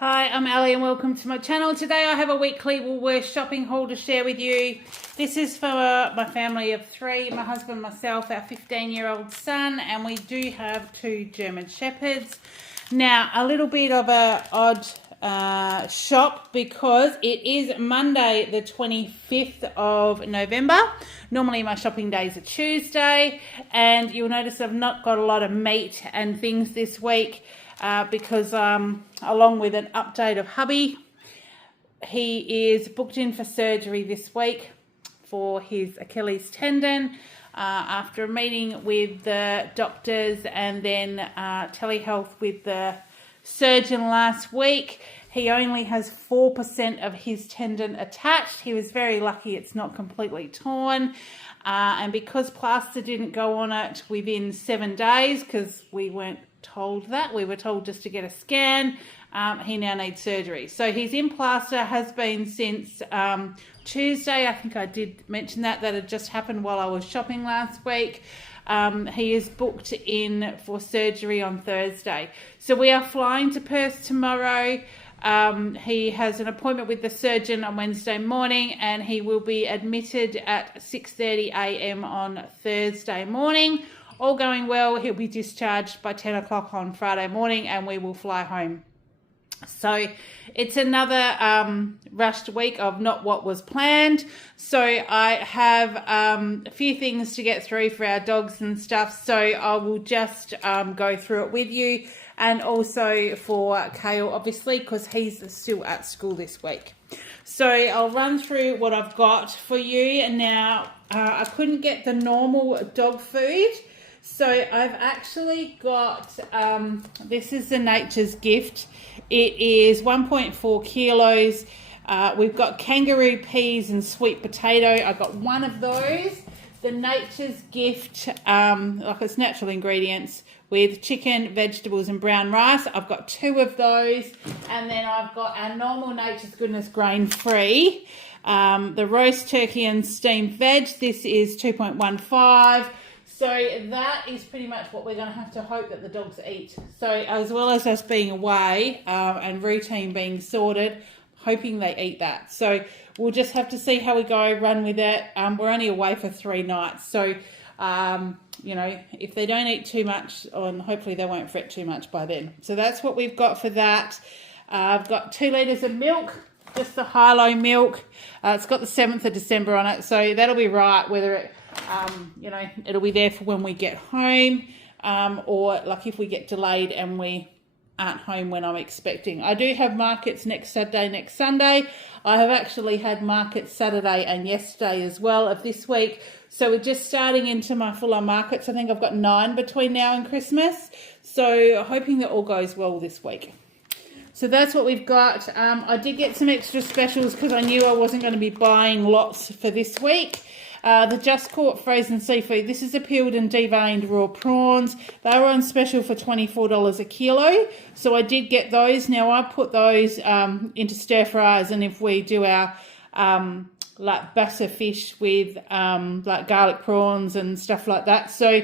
Hi, I'm Ali and welcome to my channel. Today I have a weekly Woolworths shopping haul to share with you. This is for my family of three, my husband, myself, our 15-year-old son, and we do have two German Shepherds. Now, a little bit of a odd shop because it is Monday the 25th of November. Normally my shopping days are Tuesday, and you'll notice I've not got a lot of meat and things this week. Because along with an update of hubby, he is booked in for surgery this week for his Achilles tendon after a meeting with the doctors and then telehealth with the surgeon last week. He only has 4% of his tendon attached. He was very lucky it's not completely torn. And because plaster didn't go on it within 7 days, because we weren't told that, we were told just to get a scan, he now needs surgery. So he's in plaster, has been since Tuesday. I think I did mention that had just happened while I was shopping last week. He is booked in for surgery on Thursday. So we are flying to Perth tomorrow. He has an appointment with the surgeon on Wednesday morning, and he will be admitted at 6:30 a.m. on Thursday morning. All going well, he'll be discharged by 10 o'clock on Friday morning, and we will fly home. So it's another rushed week of not what was planned. So I have a few things to get through for our dogs and stuff. So I will just go through it with you. And also for Kale, obviously, because he's still at school this week. So I'll run through what I've got for you. And now I couldn't get the normal dog food. So I've actually got, this is the Nature's Gift. It is 1.4 kilos. We've got kangaroo peas and sweet potato. I got one of those. The Nature's Gift, like it's natural ingredients with chicken, vegetables and brown rice. I've got two of those. And then I've got our normal Nature's Goodness grain-free. The roast turkey and steamed veg. This is 2.15. So that is pretty much what we're going to have to hope that the dogs eat. So as well as us being away and routine being sorted, hoping they eat that. So we'll just have to see how we go, run with it. We're only away for 3 nights. So, you know, if they don't eat too much, hopefully they won't fret too much by then. So that's what we've got for that. I've got 2 litres of milk, just the high-low milk. It's got the 7th of December on it. So that'll be right, whether it... you know, it'll be there for when we get home, or like if we get delayed and we aren't home when I'm expecting. I do have markets next Saturday, next Sunday. I have actually had markets Saturday and yesterday as well of this week. So we're just starting into my full-on markets. I think I've got 9 between now and Christmas. So hoping that all goes well this week. So that's what we've got. I did get some extra specials because I knew I wasn't going to be buying lots for this week. The Just Caught frozen seafood. This is the peeled and deveined raw prawns. They were on special for $24 a kilo. So I did get those. Now I put those into stir fries, and if we do our like bassa fish with like garlic prawns and stuff like that. So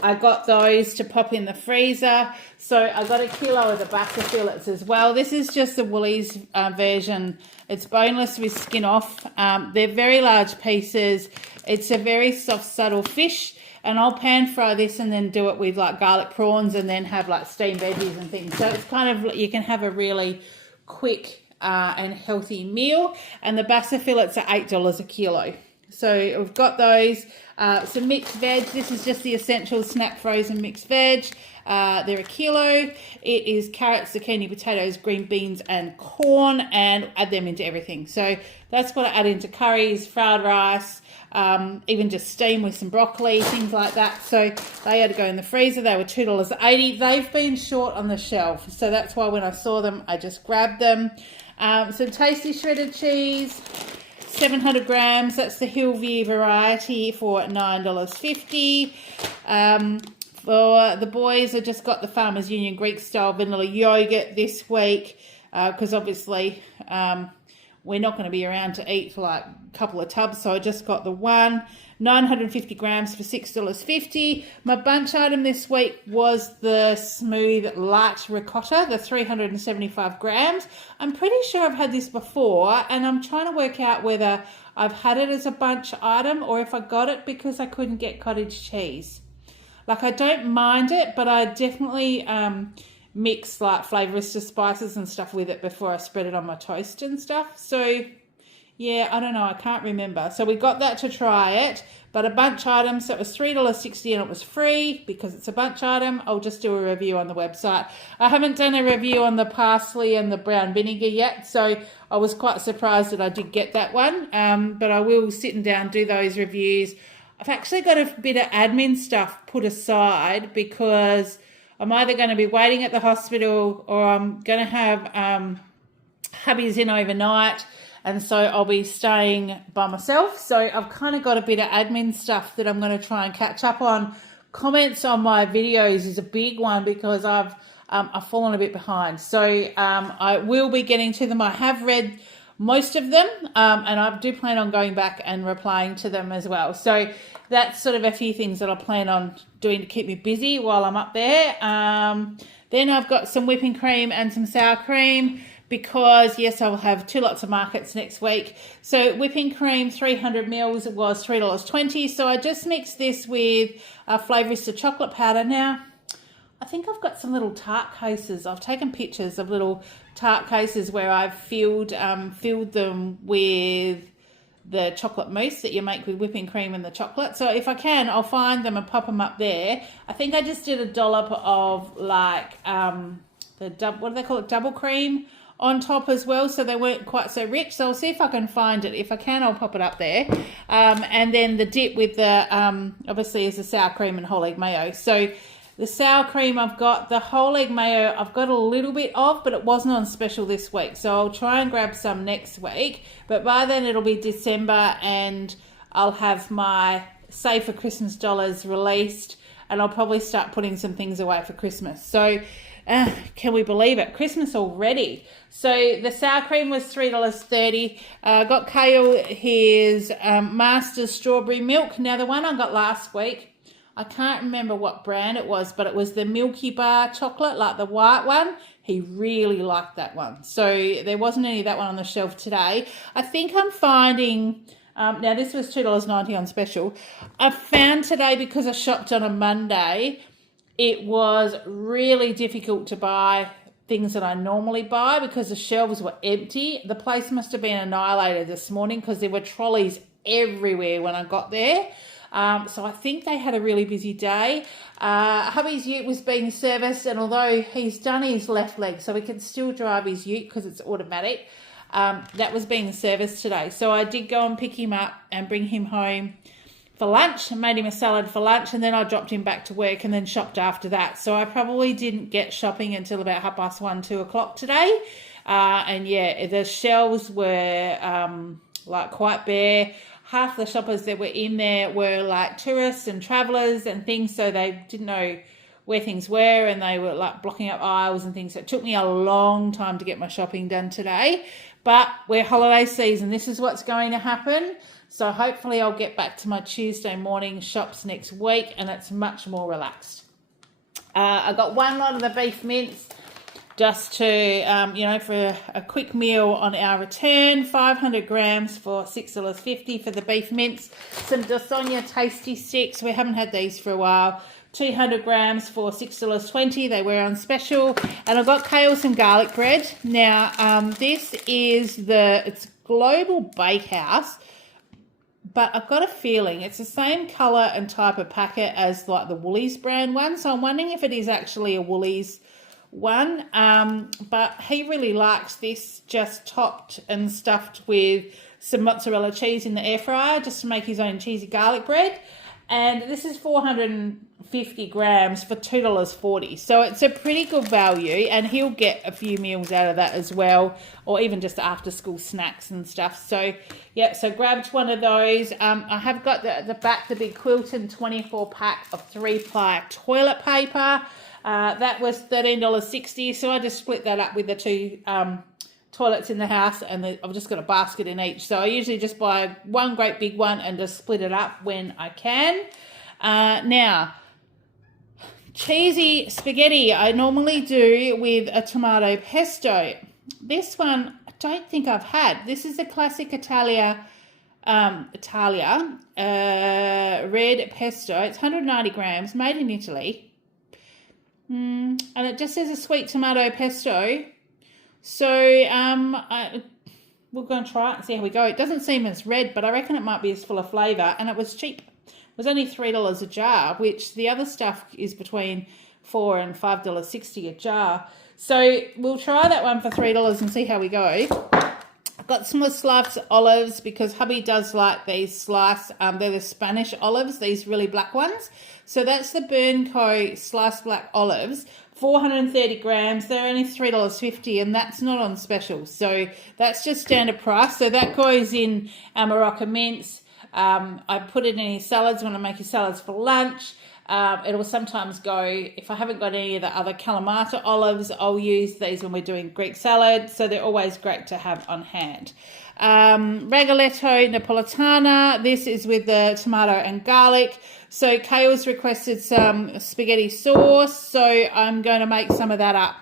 I got those to pop in the freezer. So I got a kilo of the bassa fillets as well. This is just the Woolies version. It's boneless with skin off. They're very large pieces. It's a very soft, subtle fish. And I'll pan fry this and then do it with like garlic prawns and then have like steamed veggies and things. So it's kind of, you can have a really quick and healthy meal. And the bassa fillets are $8 a kilo. So we've got those. Some mixed veg. This is just the essential snap frozen mixed veg. They're a kilo. It is carrots, zucchini, potatoes, green beans and corn, and add them into everything. So that's what I add into curries, fried rice, even just steam with some broccoli, things like that. So they had to go in the freezer. They were $2.80. They've been short on the shelf. So that's why when I saw them, I just grabbed them. Some tasty shredded cheese. 700 grams, that's the Hillview variety for $9.50. For the boys, I just got the Farmers Union Greek style vanilla yogurt this week because obviously we're not going to be around to eat for like a couple of tubs, so I just got the one. 950 grams for $6.50. My bunch item this week was the smooth light ricotta, the 375 grams. I'm pretty sure I've had this before, and I'm trying to work out whether I've had it as a bunch item or if I got it because I couldn't get cottage cheese. Like, I don't mind it, but I definitely mix like Flavourista spices and stuff with it before I spread it on my toast and stuff. So yeah, I don't know. I can't remember. So we got that to try it, but a bunch item. So it was $3.60 and it was free because it's a bunch item. I'll just do a review on the website. I haven't done a review on the parsley and the brown vinegar yet, so I was quite surprised that I did get that one. But I will sit down, do those reviews. I've actually got a bit of admin stuff put aside because I'm either going to be waiting at the hospital or I'm going to have hubby's in overnight. And so I'll be staying by myself. So I've kind of got a bit of admin stuff that I'm going to try and catch up on. Comments on my videos is a big one because I've fallen a bit behind. So I will be getting to them. I have read most of them and I do plan on going back and replying to them as well. So that's sort of a few things that I plan on doing to keep me busy while I'm up there. Then I've got some whipping cream and some sour cream, because yes, I will have 2 lots of markets next week. So whipping cream, 300 mils, was $3.20. So I just mixed this with Flavourista chocolate powder. Now, I think I've got some little tart cases. I've taken pictures of little tart cases where I've filled them with the chocolate mousse that you make with whipping cream and the chocolate. So if I can, I'll find them and pop them up there. I think I just did a dollop of like what do they call it? Double cream on top as well, so they weren't quite so rich. So I'll see if I can find it. If I can, I'll pop it up there. And then the dip with the obviously is the sour cream and whole egg mayo. So the sour cream I've got, the whole egg mayo I've got a little bit of, but it wasn't on special this week. So I'll try and grab some next week. But by then it'll be December and I'll have my Save for Christmas dollars released, and I'll probably start putting some things away for Christmas. So can we believe it? Christmas already. So the sour cream was $3.30. Got Kale his Master's Strawberry Milk. Now the one I got last week, I can't remember what brand it was, but it was the Milky Bar chocolate, like the white one. He really liked that one. So there wasn't any of that one on the shelf today. I think I'm finding, now this was $2.90 on special. I found today, because I shopped on a Monday, it was really difficult to buy things that I normally buy because the shelves were empty. The place must have been annihilated this morning because there were trolleys everywhere when I got there. So I think they had a really busy day. Hubby's ute was being serviced, and although he's done his left leg, so he can still drive his ute because it's automatic, that was being serviced today. So I did go and pick him up and bring him home for lunch. I made him a salad for lunch, and then I dropped him back to work and then shopped after that. So I probably didn't get shopping until about 1:30, 2 o'clock today. And yeah, the shelves were like quite bare. Half the shoppers that were in there were like tourists and travellers and things, so they didn't know where things were, and they were like blocking up aisles and things. So it took me a long time to get my shopping done today. But we're holiday season. This is what's going to happen. So hopefully I'll get back to my Tuesday morning shops next week and it's much more relaxed. I got 1 lot of the beef mince just to, for a quick meal on our return. 500 grams for $6.50 for the beef mince. Some Dosonia Tasty Sticks. We haven't had these for a while. 200 grams for $6.20. They were on special. And I've got Kale some garlic bread. Now, this is it's Global Bakehouse. But I've got a feeling it's the same colour and type of packet as like the Woolies brand one. So I'm wondering if it is actually a Woolies one. But he really likes this, just topped and stuffed with some mozzarella cheese in the air fryer just to make his own cheesy garlic bread. And this is 450 grams for $2.40. So it's a pretty good value, and he'll get a few meals out of that as well, or even just after school snacks and stuff. So yeah, so grabbed one of those. I have got the big Quilton 24 pack of 3-ply toilet paper. That was $13.60. So I just split that up with the two toilets in the house, and I've just got a basket in each. So I usually just buy one great big one and just split it up when I can. Now, cheesy spaghetti I normally do with a tomato pesto. This one I don't think I've had. This is a classic Italia red pesto. It's 190 grams, made in Italy. And it just says a sweet tomato pesto. So we're going to try it and see how we go. It doesn't seem as red, but I reckon it might be as full of flavour, and it was cheap. It was only $3 a jar, which the other stuff is between $4 and $5.60 a jar. So we'll try that one for $3 and see how we go. I've got some sliced olives because hubby does like these sliced, they're the Spanish olives, these really black ones. So that's the Burnco sliced black olives, 430 grams. They're only $3.50, and that's not on special. So that's just standard price. So that goes in Moroccan mince. I put it in any salads when I make salads for lunch. It will sometimes go, if I haven't got any of the other Kalamata olives, I'll use these when we're doing Greek salad. So they're always great to have on hand. Ragoletto Napolitana. This is with the tomato and garlic. So Kale's requested some spaghetti sauce. So I'm going to make some of that up.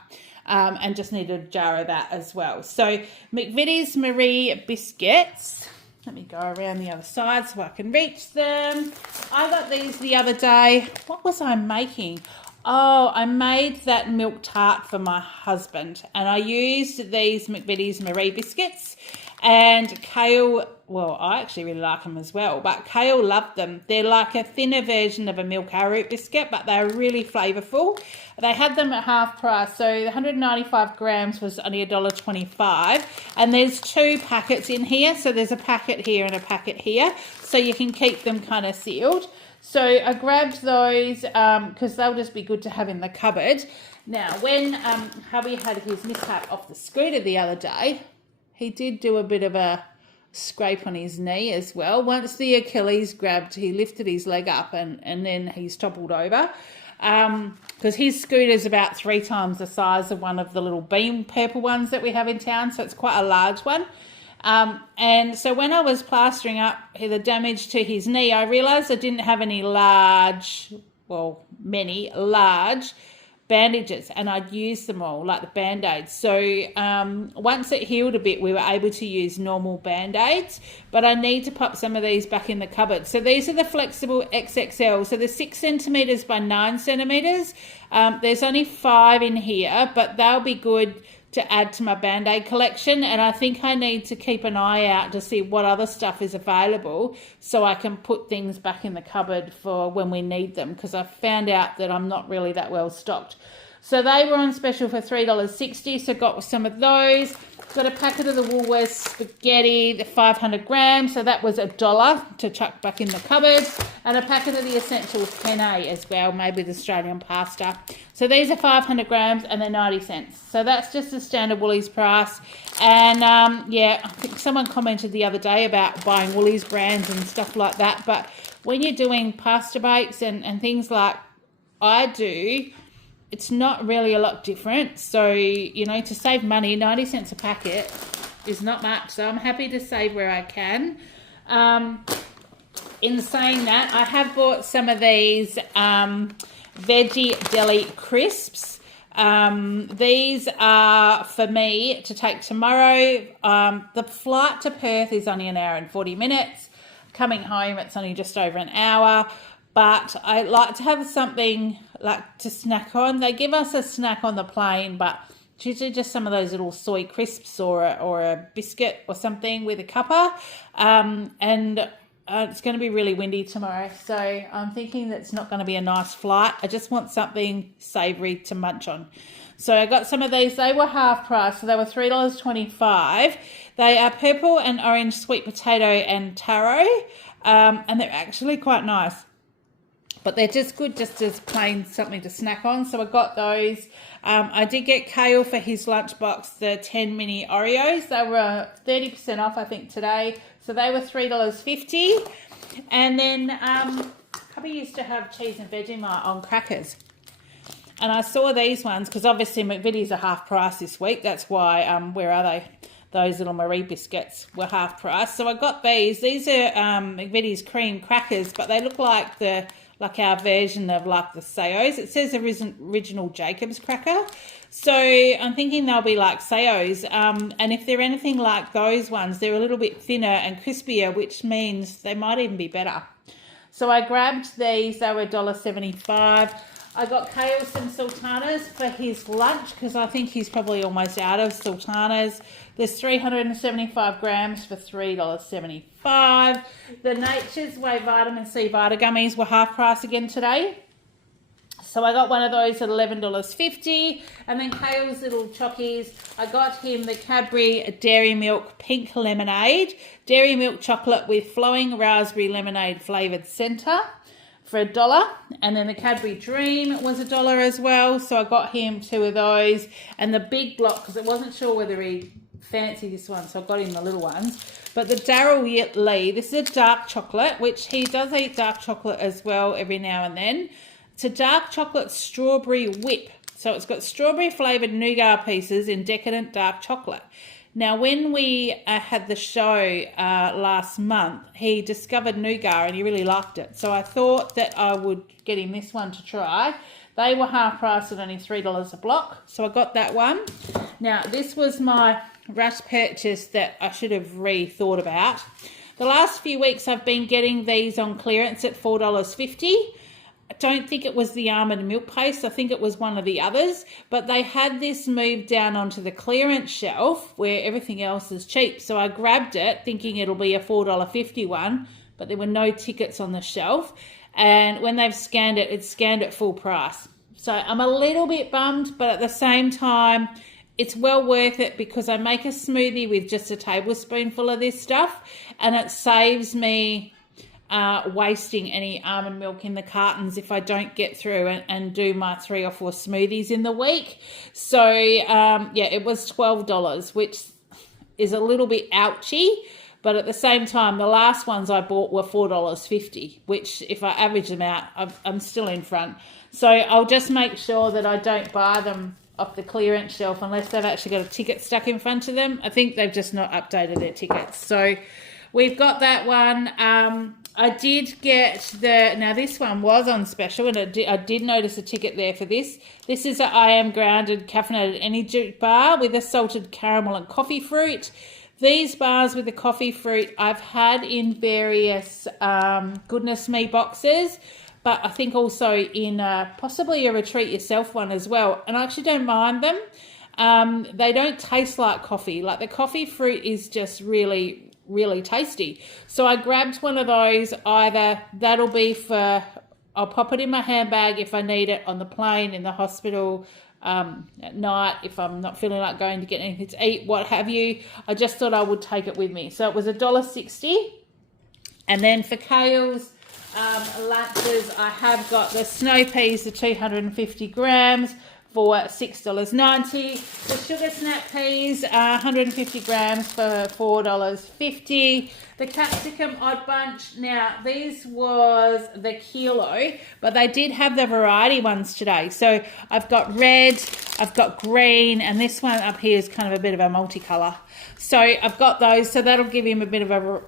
And just need a jar of that as well. So McVitie's Marie biscuits. Let me go around the other side so I can reach them. I got these the other day. What was I making? Oh, I made that milk tart for my husband. And I used these McVitie's Marie biscuits. And Kale, well, I actually really like them as well. But Kale loved them. They're like a thinner version of a milk arrowroot biscuit, but they're really flavourful. They had them at half price. So the 195 grams was only $1.25. And there's 2 packets in here. So there's a packet here and a packet here. So you can keep them kind of sealed. So I grabbed those because they'll just be good to have in the cupboard. Now, when hubby had his mishap off the scooter the other day, he did do a bit of a scrape on his knee as well. Once the Achilles grabbed, he lifted his leg up and then he's toppled over. Because his scooter's about 3 times the size of one of the little beam purple ones that we have in town. So it's quite a large one. And so when I was plastering up the damage to his knee, I realised I didn't have any many large bandages, and I'd used them all, like the Band-Aids. So once it healed a bit, we were able to use normal Band-Aids, but I need to pop some of these back in the cupboard. So these are the flexible XXL. So they're 6 centimetres by 9 centimetres. There's only 5 in here, but they'll be good to add to my Band-Aid collection, and I think I need to keep an eye out to see what other stuff is available so I can put things back in the cupboard for when we need them, because I found out that I'm not really that well stocked. So they were on special for $3.60, so got some of those. Got a packet of the Woolworths spaghetti, the 500 grams, so that was $1 to chuck back in the cupboard. And a packet of the Essentials Penne as well, made with Australian pasta. So these are 500 grams and they're 90 cents. So that's just a standard Woolies price. And yeah, I think someone commented the other day about buying Woolies brands and stuff like that. But when you're doing pasta bakes and things like I do, it's not really a lot different. So, you know, to save money, 90 cents a packet is not much. So I'm happy to save where I can. In saying that, I have bought some of these veggie deli crisps. These are for me to take tomorrow. The flight to Perth is only 1 hour and 40 minutes. Coming home, it's only just over an hour. But I like to have something like to snack on. They give us a snack on the plane, but it's usually just some of those little soy crisps or a biscuit or something with a cuppa. It's going to be really windy tomorrow, so I'm thinking that it's not going to be a nice flight. I just want something savoury to munch on. So I got some of these. They were half price, so they were $3.25. They are purple and orange sweet potato and taro, and they're actually quite nice. But they're just good just as plain something to snack on. So I got those. I did get Kale for his lunchbox, the 10 mini Oreos. They were 30% off, I think, today. So they were $3.50. And then hubby used to have cheese and Vegemite on crackers. And I saw these ones because obviously McVitie's are half price this week. That's why, where are they? Those little Marie biscuits were half price. So I got these. These are McVitie's cream crackers, but they look like our version of like the Saos. It says original Jacob's cracker. So I'm thinking they'll be like Saos. And if they're anything like those ones, they're a little bit thinner and crispier, which means they might even be better. So I grabbed these. They were $1.75. I got Kale some sultanas for his lunch because I think he's probably almost out of sultanas. There's 375 grams for $3.75. The Nature's Way Vitamin C Vita Gummies were half price again today. So I got one of those at $11.50. And then Kale's little chockies, I got him the Cadbury Dairy Milk Pink Lemonade, Dairy Milk Chocolate with Flowing Raspberry Lemonade Flavoured Centre for $1. And then the Cadbury Dream was $1 as well. So I got him 2 of those. And the big block, because I wasn't sure whether he fancied this one, so I got him the little ones. But the Daryl Lee, this is a dark chocolate, which he does eat dark chocolate as well every now and then. It's a dark chocolate strawberry whip. So it's got strawberry flavoured nougat pieces in decadent dark chocolate. Now, when we had the show last month, he discovered nougat and he really liked it. So I thought that I would get him this one to try. They were half price at only $3 a block. So I got that one. Now, this was my rush purchase that I should have rethought about. The last few weeks I've been getting these on clearance at $4.50. I don't think it was the almond milk paste. I think it was one of the others. But they had this moved down onto the clearance shelf where everything else is cheap. So I grabbed it thinking it'll be a $4.50 one, but there were no tickets on the shelf. And when they've scanned it, it's scanned at full price. So I'm a little bit bummed, but at the same time, it's well worth it because I make a smoothie with just a tablespoonful of this stuff and it saves me wasting any almond milk in the cartons if I don't get through and do my 3 or 4 smoothies in the week. So, yeah, it was $12, which is a little bit ouchy. But at the same time, the last ones I bought were $4.50, which if I average them out, I'm still in front. So I'll just make sure that I don't buy them off the clearance shelf unless they've actually got a ticket stuck in front of them. I think they've just not updated their tickets. So we've got that one. I did get now this one was on special and I did notice a ticket there for this. This is an I Am Grounded Caffeinated Energy Bar with a salted caramel and coffee fruit. These bars with the coffee fruit I've had in various Goodness Me boxes, but I think also in possibly a Retreat Yourself one as well. And I actually don't mind them. They don't taste like coffee. Like the coffee fruit is just really, really tasty. So I grabbed one of those. Either that'll be for, I'll pop it in my handbag if I need it on the plane, in the hospital, at night, if I'm not feeling like going to get anything to eat, what have you. I just thought I would take it with me. So it was $1.60. And then for Kale's lunches, I have got the snow peas, the 250 grams for $6.90. The sugar snap peas, 150 grams for $4.50. The capsicum odd bunch, now these was the kilo, but they did have the variety ones today. So I've got red, I've got green, and this one up here is kind of a bit of a multicolour. So I've got those, so that'll give him a bit of a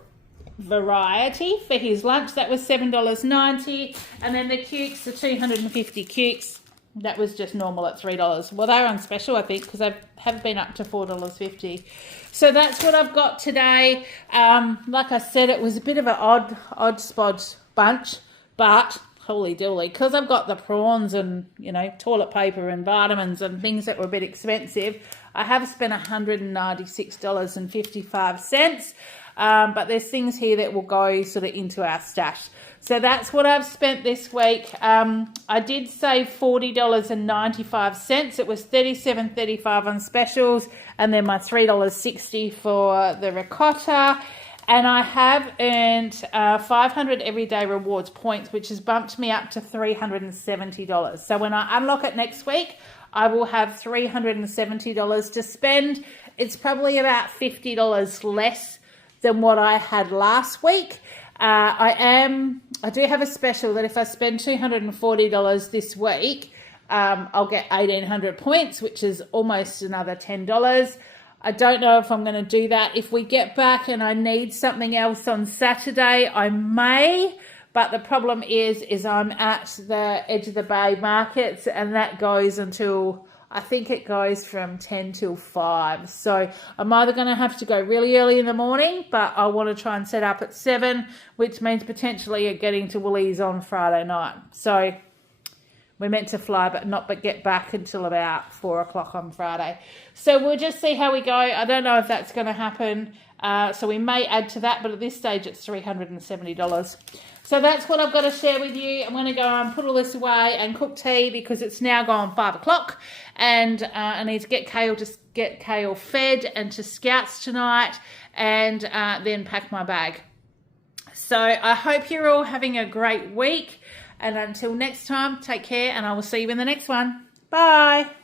variety for his lunch. That was $7.90. And then the cukes, the 250 cukes, that was just normal at $3. Well, they're on special, I think, because they have been up to $4.50. So that's what I've got today. Like I said, it was a bit of an odd spod bunch, but holy dooly, because I've got the prawns and, you know, toilet paper and vitamins and things that were a bit expensive, I have spent $196.55. But there's things here that will go sort of into our stash. So that's what I've spent this week. I did save $40.95. It was $37.35 on specials, and then my $3.60 for the ricotta. And I have earned 500 everyday rewards points, which has bumped me up to $370. So when I unlock it next week, I will have $370 to spend. It's probably about $50 less than what I had last week. I do have a special that if I spend $240 this week, I'll get 1,800 points, which is almost another $10. I don't know if I'm going to do that. If we get back and I need something else on Saturday, I may. But the problem is I'm at the Edge of the Bay markets, and that goes until, I think it goes from 10 till 5. So I'm either going to have to go really early in the morning, but I want to try and set up at 7, which means potentially getting to Woolies on Friday night. So we're meant to fly, but get back until about 4 o'clock on Friday. So we'll just see how we go. I don't know if that's going to happen. So we may add to that, but at this stage it's $370. So that's what I've got to share with you. I'm going to go and put all this away and cook tea because it's now gone 5 o'clock, and I need to get Kale fed and to Scouts tonight, and then pack my bag. So I hope you're all having a great week. And until next time, take care, and I will see you in the next one. Bye.